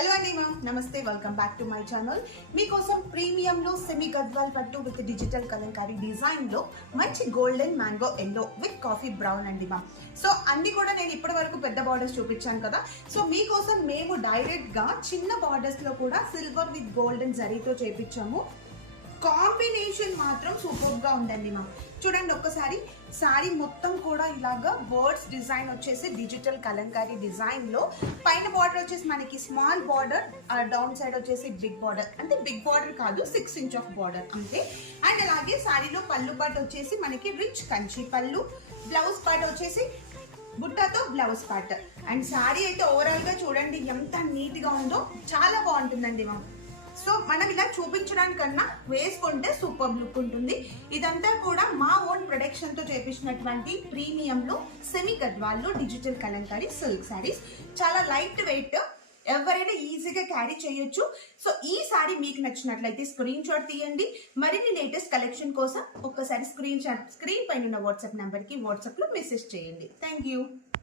Hello అండి ma'am, నమస్తే, welcome back to my channel. మీకోసం ప్రీమియంలో సెమీ గద్వాల్ పట్టు విత్ డిజిటల్ కలంకారీ డిజైన్లో మంచి golden mango yellow with coffee brown అండి మ్యామ్. సో అన్ని కూడా నేను ఇప్పటి వరకు పెద్ద బార్డర్స్ చూపించాను కదా. సో మీకోసం మేము డైరెక్ట్గా చిన్న బార్డర్స్లో కూడా సిల్వర్ విత్ గోల్డెన్ జరీతో చేపించాము. కాంబినేషన్ మాత్రం సూపర్గా ఉందండి మ్యామ్. చూడండి ఒక్కసారి, సారీ మొత్తం కూడా ఇలాగా బర్డ్స్ డిజైన్ వచ్చేసి డిజిటల్ కలంకారీ డిజైన్ లో పైన బార్డర్ వచ్చేసి మనకి స్మాల్ బార్డర్, డౌన్ సైడ్ వచ్చేసి బిగ్ బార్డర్. అంటే బిగ్ బార్డర్ కాదు, 6 ఇంచ్ ఆఫ్ బార్డర్ అంతే. అండ్ అలాగే సారీలో పళ్ళు పాటు వచ్చేసి మనకి రిచ్ కంచి పళ్ళు, బ్లౌజ్ పార్ట్ వచ్చేసి బుట్టాతో బ్లౌజ్ పార్ట్. అండ్ సారీ అయితే ఓవరాల్ గా చూడండి ఎంత నీట్ గా ఉందో, చాలా బాగుంటుందండి మ్యామ్. సో మనం ఇలా చూపించడానికన్నా వేసుకుంటే సూపర్ లుక్ ఉంటుంది. ఇదంతా కూడా మా ఓన్ ప్రొడక్షన్ తో చేపించినటువంటి ప్రీమియంలో సెమీ గద్వాల్లో డిజిటల్ కలంకారీ సిల్క్ శారీస్. చాలా లైట్ వెయిట్, ఎవరైనా ఈజీగా క్యారీ చేయొచ్చు. సో ఈ సారీ మీకు నచ్చినట్లయితే స్క్రీన్ షాట్ తీయండి. మరిన్ని లేటెస్ట్ కలెక్షన్ కోసం ఒక్కసారి స్క్రీన్ పైన ఉన్న వాట్సాప్ నెంబర్కి వాట్సాప్లో మెసేజ్ చేయండి. Thank you.